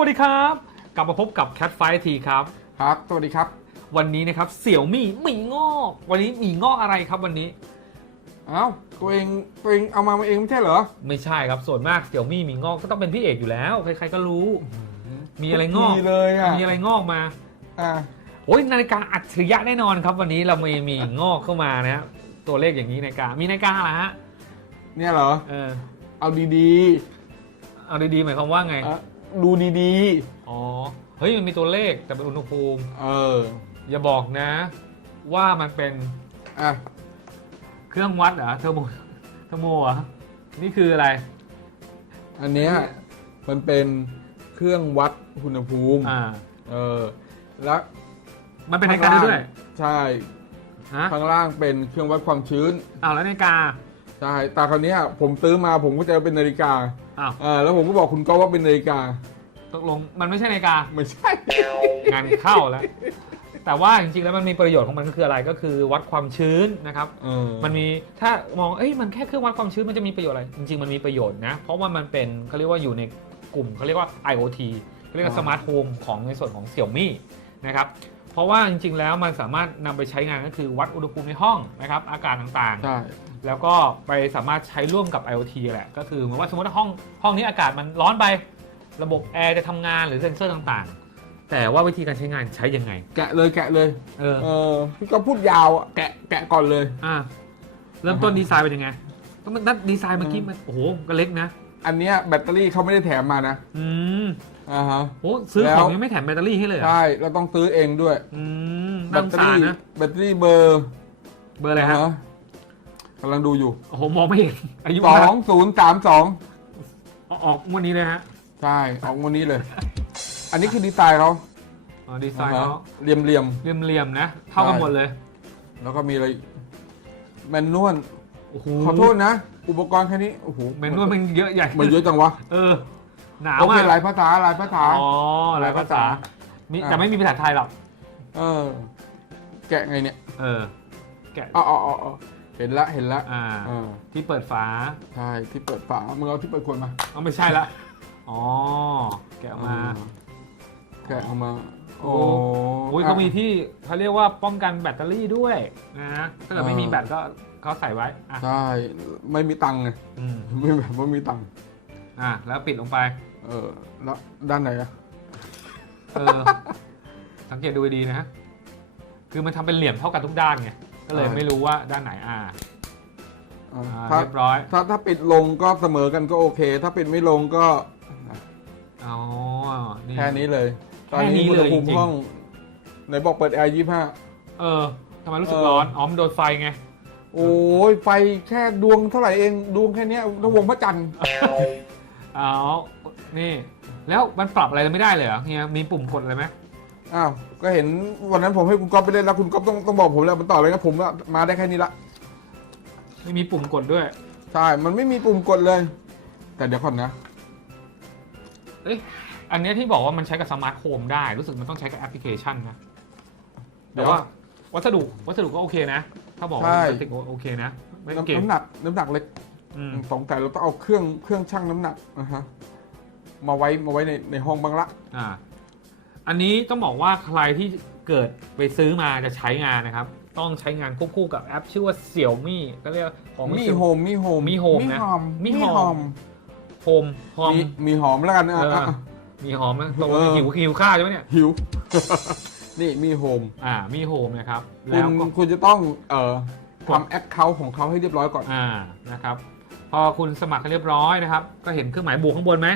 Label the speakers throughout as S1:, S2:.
S1: วัสดีครับ กลับมาพบกับ Cat Fight ทีครับ
S2: ครับ สวัสดีครับ
S1: วันนี้นะครับเสี่ยวมี่หมี่งอกวันนี้หมี่งอกอะไรครับวันนี้
S2: เอ้า ตัวเอง ตัวเองเอามาเองไม่ใช่เหรอ
S1: ไม่ใช่ครับ ส่วนมากเสี่ยวมี่หมี่งอกก็ต้องเป็นพี่เอกอยู่แล้ว ใครๆก็รู้ มีอะไรงอก
S2: มีเลยอะ
S1: มีอะไรงอกมา
S2: อ่า
S1: โอ้ยนาฬิกาอัจฉริยะแน่นอนครับ วันนี้เรามีหมีงอกเข้ามานะฮะตัวเลขอย่างนี้นาฬิกา มีนาฬิกาอะไรฮะ
S2: เนี่ยเหรอ
S1: เออ
S2: เอาดี
S1: เอาดีๆหมายความว่าไง
S2: ๆอะ ดูดี
S1: อ๋อ เฮ้ย มันมีตัวเลขแต่เป็นอุณหภูมิ
S2: ๆ เออ
S1: อย่าบอกนะ ว่ามันเป็น
S2: อะ
S1: เครื่องวัดเหรอเทอร์โมเทอร์โมเหรอนี่คืออะไร
S2: อันเนี้ยมันเป็นเครื่องวัดอุณหภูมิ
S1: อ่า
S2: เออ แล้ว
S1: มันเป็นนาฬิกาด้วย
S2: ใช่
S1: ฮะ
S2: ข้างล่างเป็นเครื่องวัดความชื้น
S1: อ้าวแล้วนาฬิกา
S2: ใช่ แต่คราวเนี้ยผมซื้อมาผมก็จะเป็นนาฬิกา
S1: อ้าว
S2: เออแล้วผมก็บอกคุณก็ว่าเป็นนาฬิกา
S1: ตกลงมันไม่ใช่นาฬิกา
S2: ไม่ใช่
S1: งานเข้าแล้ว แต่ว่าจริงๆแล้วมันมีประโยชน์ของมันก็คืออะไรก็คือวัดความชื้นนะครับ
S2: เออ
S1: มันมีถ้ามองเอ้ยมันแค่เครื่องวัดความชื้นมันจะมีประโยชน์อะไร จริง ๆ มันมีประโยชน์นะ เพราะว่ามันเป็นเขาเรียกว่าอยู่ในกลุ่มเขาเรียกว่า IoT เขาเรียกว่าสมาร์ทโฮมของในส่วนของ Xiaomi นะครับ เพราะว่าจริงๆแล้วมันสามารถนำไปใช้งานก็คือวัดอุณหภูมิในห้องนะครับอากาศต่าง
S2: ใช่
S1: ๆแล้วก็ไปสามารถใช้ร่วมกับ IoT แหละ ก็คือเหมือนว่าสมมติว่าห้องห้องนี้อากาศมันร้อนไประบบแอร์จะทำงานหรือเซ็นเซอร์ต่างๆ แต่ว่าวิธีการใช้งานใช้ยังไง
S2: แกะเลยแกะเลย
S1: เออ
S2: เออพี่ก็พูดยาวอะแกะแกะก่อนเลย
S1: อะเริ่มต้นดีไซน์เป็นยังไงก็มันนั่นดีไซน์เมื่อกี้มันโอ้โหก็เล็กนะ
S2: อันเนี้ยแบตเตอรี่เขาไม่ได้แถมมานะ
S1: อืม
S2: อ่าฮะ
S1: โอ้ซื้อ
S2: แล้ว
S1: ของยังไม่แถมแบตเตอรี่ให้เลยเหรอ
S2: ใช่เราต้องซื้อเองด้วย
S1: อืม
S2: แบ
S1: น่า
S2: ต
S1: สง
S2: เตอ
S1: สาร
S2: รี่
S1: นะ
S2: แบตเตอรี่เบอร์
S1: เบอร์อะไรฮะา
S2: ฮกำลังดูอยู่
S1: โอ้โห มองไม่เห็น อายุ
S2: สองศูนย์สามสอง
S1: เอาออกงวันนี้เลยฮะ
S2: ใช่ออกวันนี้เลย อันนี้คือดีไซน์เขา
S1: อ๋อ ดีไซน์
S2: อ่า
S1: เขา
S2: ฮะเหลี่ยมเหลี่ยม
S1: เรียมๆนะ เท่ากันหมดเลย
S2: ๆแล้วก็มีอะไรแมนนวล
S1: โอ้โห
S2: ขอโทษนะ อุปกรณ์แค่นี้โอ้โห
S1: เมนูมันเยอะใหญ่
S2: มันเยอะจังวะ
S1: เออ หนาว
S2: โอเค
S1: อะ
S2: หลายภาษาหลายภาษา
S1: อ๋อหลายภาษามี
S2: อ่า
S1: แต่ไม่มีภาษาไทยหรอก
S2: เออ แกะไงเนี่ย
S1: เออแกะ
S2: อ๋ออ๋ออ๋ออ๋อเห็นละเห็นละ
S1: อ่า
S2: เออ
S1: ที่เปิดฝา
S2: ใช่ที่เปิดฝามึงเอาที่เปิดขวดมา
S1: เอาไม่ใช่ละอ๋อแกะออกมา
S2: แกะออกมา
S1: โอ้
S2: โอ้
S1: โอ้ยเขามีที่เขาเรียกว่าป้องกันแบตเตอรี่ด้วยนะฮะถ้าเกิดไม่มีแบตก็เขาใส่ไว้อะ
S2: ใช่ ไม่มีตังค์ไง
S1: อืม
S2: ไม่แบบไม่มีตังค์
S1: อะแล้วปิดลงไป
S2: เออแล้วด้านไหนอะ
S1: เออ สังเกตดูดีๆนะ คือมันทำเป็นเหลี่ยมเท่ากันทุกด้านไง ก็เลยไม่รู้ว่าด้านไหนอ่า
S2: อ่า
S1: อ่า
S2: ถ้า
S1: เรียบร้อย
S2: ถ้าถ้าปิดลงก็เสมอกันก็โอเค ถ้าปิดไม่ลงก็
S1: อ๋อ นี่
S2: แค่นี้เลย ตอน
S1: แค่นี้
S2: นี้อุณ
S1: เล
S2: ห
S1: ย
S2: ภูมิ
S1: จริงๆ
S2: ห้องไหนบอกเปิดแอร์ยี่ห้า
S1: เออทำไมรู้สึก
S2: เออ
S1: ร้อน อ๋อมันโดนไฟไง
S2: โอ้ยไฟแค่ดวงเท่าไหร่เองดวงแค่เนี้ยต้องวงพระจันทร์
S1: อ๋อ นี่ แล้วมันปรับอะไรไม่ได้เลยเหรอเฮียมีปุ่มกดอะไรไหม
S2: อ้าวก็เห็นวันนั้นผมให้คุณก๊อฟไปเล่นแล้วคุณก๊อฟต้องต้องบอกผมแล้วมันต่อเลยนะผมว่ามาได้แค่นี้ละ
S1: ไม่มีปุ่มกดด้วย
S2: ใช่ มันไม่มีปุ่มกดเลย แต่เดี๋ยวก่อนนะ
S1: เอ้ยอันเนี้ยที่บอกว่ามันใช้กับสมาร์ทโฮมได้รู้สึกมันต้องใช้กับแอปพลิเคชันนะแต่ว่าวัสดุวัสดุก็โอเคนะ ถ้าบอกว่า
S2: ใช่
S1: พลาสติกโอเคนะไม่
S2: น้ำ
S1: เก่ง
S2: น้ำหนักน้ำหนักเล็ก
S1: อืม
S2: สงสัยเราต้องเอาเครื่องเครื่องชั่งน้ำหนักนะฮะ มาไว้มาไว้ในในห้องบ้างละ
S1: อ่า อันนี้ต้องบอกว่าใครที่เกิดไปซื้อมาจะใช้งานนะครับ ต้องใช้งานควบคู่กับแอป ชื่อว่า Xiaomi ก็เรียกของ
S2: มี
S1: Xiaomi
S2: โฮมมีโฮม
S1: มีโฮมนะ
S2: หอม
S1: มี
S2: มี
S1: หอม
S2: หอม
S1: โฮมหอม
S2: มีมีหอมแล้วกันนะ
S1: เออ
S2: อะอะ
S1: มีหอมนะตรง
S2: เออ
S1: หิวหิวข้าวใช่ไหมเนี่ย
S2: หิวนี่มีโฮม
S1: อ่ามีโฮมนะครับ
S2: คุ
S1: แล้ว
S2: ณ
S1: ก็
S2: คุณจะต้องเอ่อก
S1: ด
S2: ทำแอคเคาท์ของเขาให้เรียบร้อยก่อน
S1: อ่านะครับพอคุณสมัครให้เรียบร้อยนะครับ ก็เห็นเครื่องหมายบวกข้างบนไหม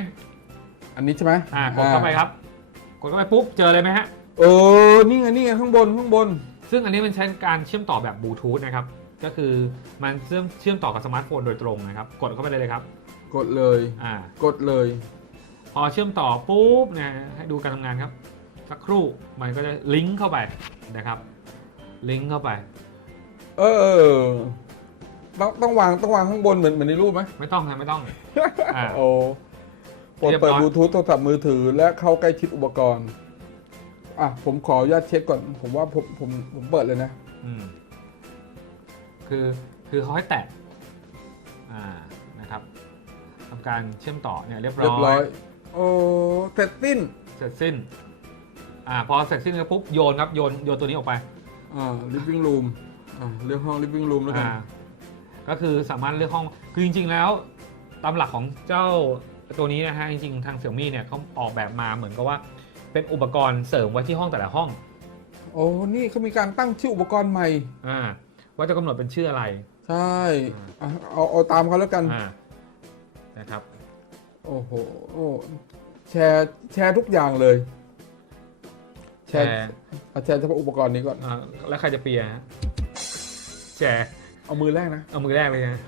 S2: อันนี้ใช่ไหม
S1: อ่ากดเข้าไปครับ กดเข้าไปปุ๊บเจอเลยไหมฮะ
S2: เออ นี่ไงนี่ไงข้างบนข้างบน
S1: ซึ่งอันนี้มันใช้การเชื่อมต่อแบบบลูทูธนะครับ ก็คือมันเชื่อมเชื่อมต่อกับสมาร์ทโฟนโดยตรงนะครับ กดเข้าไปเลยเลยครับ
S2: กดเลย
S1: อ่า
S2: กดเลย
S1: พอเชื่อมต่อปุ๊บเนี่ยให้ดูการทำงานครับ สักครู่มันก็จะลิงก์เข้าไปนะครับ ลิงก์เข้าไป
S2: เออ ต้องต้องวางต้องวางข้างบนเหมือนเหมือนในรูปไหม
S1: ไม่ต้องนะไม่ต้องอ่า
S2: โอ้ กด
S1: เรียบร้
S2: เปิ
S1: อย
S2: ดบลูทูธโทรศัพท์มือถือและเข้าใกล้ชิดอุปกรณ์ อะ ผมขออนุญาตเช็คก่อน ผมว่าผมผมผมเปิดเลยนะ
S1: อืมคือคือเขาให้แตะอ่านะครับทำการเชื่อมต่อเนี่ยเรียบร้
S2: เรียบร้
S1: อ
S2: อยย โอ้เสร็จสิ้น
S1: เสร็จสิ้นอ่าพอเสร็จสิ้นแล้วปุ๊บโยนครับโยนโยนตัวนี้ออกไป
S2: อ่า living room อ่าเลือกห้อง living room แล้วกัน
S1: อ่าก็คือสามารถเลือกห้องคือจริง ๆ แล้วตามหลักของเจ้า ตัวนี้นะฮะจริงๆทางเสี่ยมี่เนี่ยเขาออกแบบมาเหมือนกับว่า เป็นอุปกรณ์เสริมไว้ที่ห้องแต่ละห้อง
S2: โอ้นี่เขามีการตั้งชื่ออุปกรณ์ใหม่
S1: อ่าว่าจะกำหนดเป็นชื่ออะไร
S2: ใช่อะเอาเอาตามเขาแล้วกัน
S1: อ่านะครับ
S2: โอ้โหโอ้แชร์แชร์ทุกอย่างเลย แช
S1: แช
S2: ร์
S1: ร์
S2: เอาแชร์เฉพาะอุปกรณ์นี้ก่อน
S1: อ่าแล้วใครจะเปียร์ฮะแชร์
S2: เอามือแรกนะ
S1: เอามือแรกเลยนะ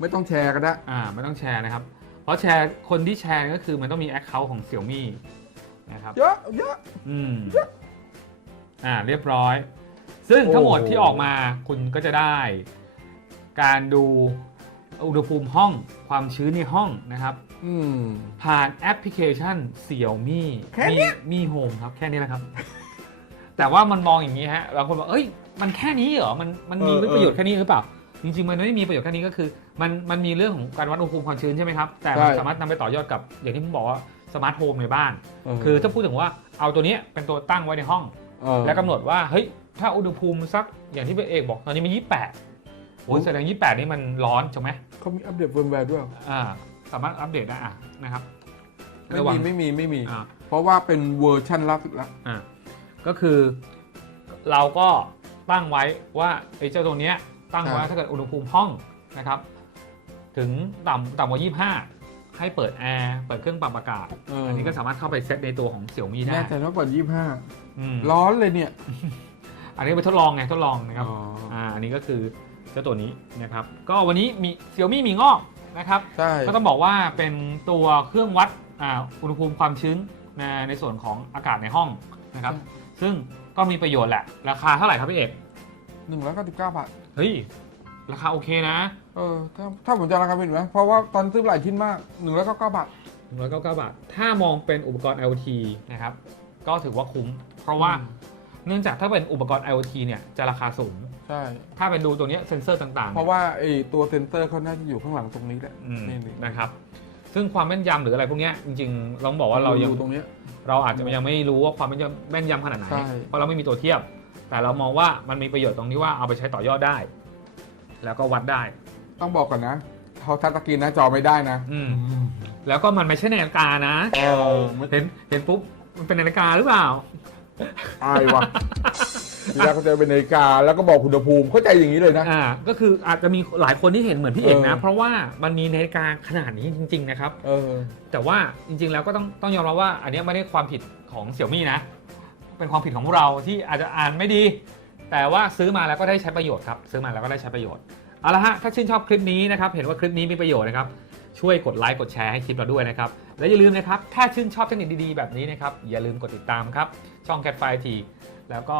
S2: ไม่ต้องแชร์ก็ได้
S1: อ่าไม่ต้องแชร์นะครับเพ ราะแชร์คนที่แชร์ก็คือมันต้องมีแอคเคาท์ของเสี่ยมี่นะครับ
S2: เยอะเยอะ
S1: อืมอ่าเรียบร้อย ซึ่งทั้งหมด
S2: โอ้โห
S1: ที่ออกมาคุณก็จะได้ การดูอุณหภูมิห้องความชื้นในห้องนะครับ
S2: อืม
S1: ผ่านแอปพลิเคชันเสี่ยวมี่
S2: แค่เนี้ย
S1: มีโฮมครับแค่นี้แหละครับ แต่ว่ามันมองอย่างนี้ฮะบางคนบอกเอ้ย มันแค่นี้เหรอ มันมันมีประโยชน์แค่นี้หรือเปล่า จริง ๆ มันไม่ได้มีประโยชน์แค่นี้ก็คือ มันมันมีเรื่องของการวัดอุณหภูมิความชื้นใช่ไหมครับ แต่มันสามารถนำไปต่อยอดกับอย่างที่ผมบอกว่าสมาร์ทโฮมในบ้าน
S2: เคื
S1: อถ้าพูดถึงว่าเอาตัวเนี้ยเป็นตัวตั้งไว้ในห้อง
S2: เออ
S1: แล้วกำหนดว่าเฮ้ยถ้าอุณหภูมิสักอย่างที่พี่เอกบอกตอนนี้มัน 28โอ้ยแสดง 28 นี่มันร้อนใช่ไหม
S2: เขามีอัปเดตเฟิร์มแวร์ด้วย
S1: อ่าสามารถอัปเดตได้อะนะครับ
S2: ไม่
S1: ระวัง
S2: มีไม่มีไม่มี
S1: อ่า
S2: เพราะว่าเป็นเวอร์ชันล่าสุดละ
S1: อ่าก็คือเราก็ตั้งไว้ว่าไอ้เจ้าตัวเนี้ยตั้งไว้ถ้าเกิดอุณหภูมิห้องนะครับ ถึงต่ำต่ำกว่า 25 ให้เปิดแอร์เปิดเครื่องปรับอากาศ
S2: เออ
S1: อันนี้ก็สามารถเข้าไปเซตในตัวของเสี่ยวมี่ได้
S2: แน่ใจว่าก่อนยี่ห้า
S1: อืม
S2: ร้อนเลยเนี่ย
S1: อันนี้ไปทดลองไงทดลองนะครับ
S2: อ๋อ
S1: อ่าอันนี้ก็คือเจ้าตัวนี้นะครับ ก็วันนี้มีเสี่ยวมี่มีงอกนะครับ
S2: ใช่
S1: ก็ต้องบอกว่าเป็นตัวเครื่องวัดอ่าอุณหภูมิความชื้นในในส่วนของอากาศในห้องนะครับ ซึ่งก็มีประโยชน์แหละ ราคาเท่าไหร่ครับพี่เอก
S2: หนึ่งร้อยเก้าสิบเก้าบาท
S1: เฮ้ย ราคาโอเคนะ
S2: เออถ้าถ้าผมจะราคาเป็นไหมเพราะว่าตอนซื้อหลายชิ้นมากหนึ่งร้อยเก้าเก้าบาท
S1: 199 บาท ถ้ามองเป็นอุปกรณ์ IoT นะครับ ก็ถือว่าคุ้ม เพราะว่า
S2: อืม
S1: เนื่องจากถ้าเป็นอุปกรณ์ IoT เนี่ยจะราคาสูง
S2: ใช่
S1: ถ้าเป็นดูตัวเนี้ยเซนเซอร์ต่างๆ
S2: เพราะว่าไอ้ตัวเซนเซอร์เขาน่าจะอยู่ข้างหลังตรงนี้แหละ
S1: อืม
S2: นี่นี่
S1: นะครับ ซึ่งความแม่นยำหรืออะไรพวกเนี้ยจริงๆเราบอกว่าเรายัง
S2: ตรงเนี้ย
S1: เราอาจจะยังไม่รู้ว่าความแม่นยำแม่นยำขนาดไหน
S2: ใช่
S1: เพราะเราไม่มีตัวเทียบ แต่เรามองว่ามันมีประโยชน์ตรงที่ว่าเอาไปใช้ต่อยอดได้ แล้วก็วัดได้
S2: ต้องบอกก่อนนะเขาทัชสกรีนหน้าจอไม่ได้นะ
S1: อืมแล้วก็มันไม่ใช่นาฬิกานะ
S2: เออไม่
S1: เห็นเห็นปุ๊บมันเป็นนาฬิกาหรือเปล่า
S2: อายว่ะทีแรกเขาจะเป็นนาฬิกาแล้วก็บอกอุณหภูมิเข้าใจอย่างนี้เลยนะ
S1: อ่าก็คืออาจจะมีหลายคนที่เห็นเหมือนพี่เอกนะ
S2: เออ
S1: เพราะว่ามันมีนาฬิกาขนาดนี้จริง ๆ นะครับ
S2: เออ
S1: แต่ว่าจริง ๆ แล้วก็ต้องต้องยอมรับว่า อันเนี้ยไม่ได้ความผิดของเสี่ยมี่นะ เป็นความผิดของพวกเราที่อาจจะอ่านไม่ดี แต่ว่าซื้อมาแล้วก็ได้ใช้ประโยชน์ครับ ซื้อมาแล้วก็ได้ใช้ประโยชน์ เอาละฮะ ถ้าชื่นชอบคลิปนี้นะครับ เห็นว่าคลิปนี้มีประโยชน์นะครับ ช่วยกดไลค์กดแชร์ให้คลิปเราด้วยนะครับ และอย่าลืมนะครับ ถ้าชื่นชอบเทคนิคดีๆแบบนี้นะครับ อย่าลืมกดติดตามครับ ช่อง Cat f i t แล้วก็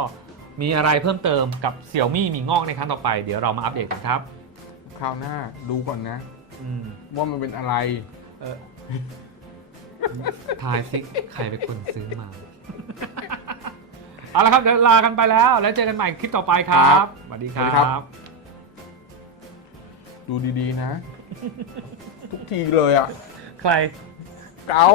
S1: มีอะไรเพิ่มเติมกับเสี่ยมี่มีงอกในครั้งต่อไป เดี๋ยวเรามาอัปเดตกันครับ
S2: คราวหน้าดูก่อนนะ
S1: อืม
S2: ว่ามันเป็นอะไร
S1: เออ ทายซิใครเป็นคนซื้อมา เอาละครับเดี๋ยวลากันไปแล้ว แล้วเจอกันใหม่คลิปต่อไปครั
S2: ครับบ
S1: สวัสดีค
S2: สวัสดี
S1: รั
S2: ครับ
S1: บ
S2: ดูดีๆนะ ทุกทีเลยอะ
S1: ใคร
S2: เกา